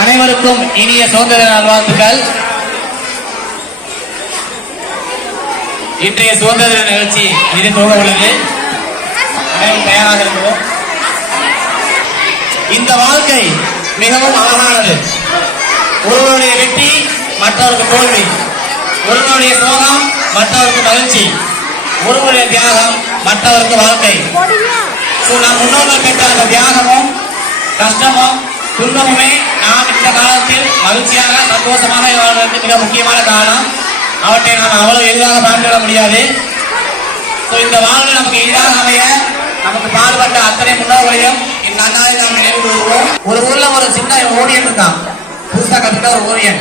அனைவருக்கும் இனிய சுதந்திர நல்வாழ்த்துக்கள். இன்றைய சுதந்திர தின நிகழ்ச்சி இது துவங்க உள்ளது. அனைவரும் தயாராக இருக்கிறோம் இந்த வாழ்க்கை மிகவும் அழகானது. ஒருவருடைய வெற்றி மற்றவருக்கு தோல்வி. ஒருவருடைய சோகம் மற்றவருக்கு மகிழ்ச்சி. ஒருவருடைய தியாகம் மற்றவருக்கு வாழ்க்கை. நம் முன்னோர்கள் பெற்ற அந்த தியாகமும் கஷ்டமும் துன்பமுமே நாம் இந்த காலத்தில் மகிழ்ச்சியாக சந்தோஷமாக வாழ்வதற்கு மிக முக்கியமான காலம் அவற்றை நாம் அவ்வளவு எளிதாக பார்த்துவிட முடியாது. இந்த வாழ்வு நமக்கு எளிதாக அமைய நமக்கு பாடுபட்ட அத்தனை முன்னோர்களையும் இந்த அண்ணாவை நாம் நினைவு கூறுவோம். ஒரு ஊர்ல ஒரு சின்ன ஓவியன் இருந்தான் புதுசாக கத்துக்கிட்ட ஒரு ஓவியன்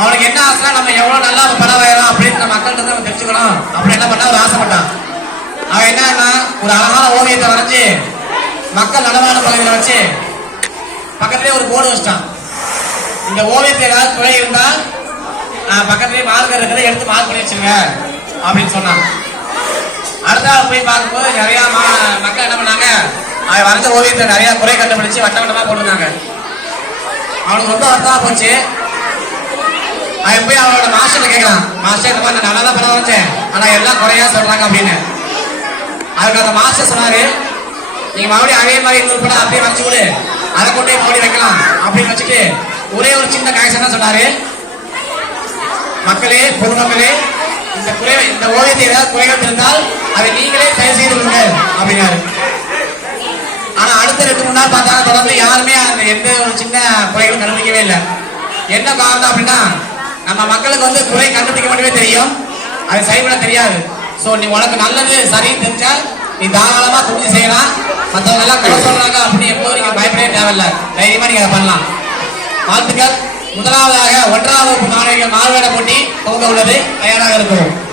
அவனுக்கு என்ன ஆசை நம்ம எவ்வளவு நல்லா படம் வரையலாம் அப்படின்னு நம்ம மக்கள்கிட்ட நம்ம தெரிஞ்சுக்கணும். அப்படின்னு என்ன பண்ணா ஒரு ஆசைப்பட்டான். அவன் என்னன்னா ஒரு அழகான ஓவியத்தை வரைஞ்சு மக்கள் நடமாடும் பகுதியில் வச்சு பக்கத்துலேயே ஒரு போர்டு வச்சிட்டான். இந்த ஓவியத்தில் ஏதாவது குறை இருந்தால் நான் பக்கத்துலேயே மார்க்கர் இருக்கிறத எடுத்து மார்க் பண்ணி வச்சிருங்க அப்படின்னு சொன்னான் அடுத்த போய் பார்க்கும்போது நிறைய மா- மக்கள் என்ன பண்ணாங்க அவன் வரைஞ்ச ஓவியத்தை நிறைய குறை கண்டுபிடிச்சு வட்ட வட்டமா போட்டுருந்தாங்க. அவனுக்கு ரொம்ப வருத்தமா போச்சு. அவன் போய் அவனோட மாஸ்டர் கேட்கலாம் மாஸ்டர் இந்த மாதிரி நான் நல்லா தான் படம் வரைஞ்சேன் ஆனா எல்லாம் குறையா சொல்றாங்க அப்படின்னு. அதுக்கு அந்த மாஸ்டர் சொன்னாரு நீங்க மறுபடியும் அதே மாதிரி இன்னொரு படம் அப்படியே வச்சு கொடு அதை கொண்டே போய் வைக்கலாம். அப்படின்னு வச்சுட்டு ஒரே ஒரு சின்ன காய்ச்சல் தான் சொன்னாரு. மக்களே பொதுமக்களே இந்த குறை இந்த ஓவியத்தை ஏதாவது குறைகள் இருந்தால் அதை நீங்களே சரி செய்து கொள்ளுங்கள் அப்படின்னாரு. ஆனா அடுத்த ரெண்டு மூணு நாள் பார்த்தா தொடர்ந்து யாருமே அந்த எந்த ஒரு சின்ன குறைகளும் கண்டுபிடிக்கவே இல்லை. என்ன காரணம் அப்படின்னா நம்ம மக்களுக்கு வந்து குறை கண்டுபிடிக்க மட்டுமே தெரியும். அது சரி பண்ண தெரியாது. ஸோ நீ உனக்கு நல்லது சரின்னு தெரிஞ்சா நீ தாராளமா துணிஞ்சு செய்யலாம். மற்றவங்க எல்லாம் கொலை சொல்றாங்க அப்படின்னு எப்போதும் நீங்க பயப்படவே தேவையில்ல. தைரியமா நீங்க அதை பண்ணலாம். வாழ்த்துக்கள். முதலாவதாக ஒன்றாம் வகுப்பு மாணவிகள் மாறுவேட போட்டி துவங்க உள்ளது. தயாராக இருக்கிறோம்.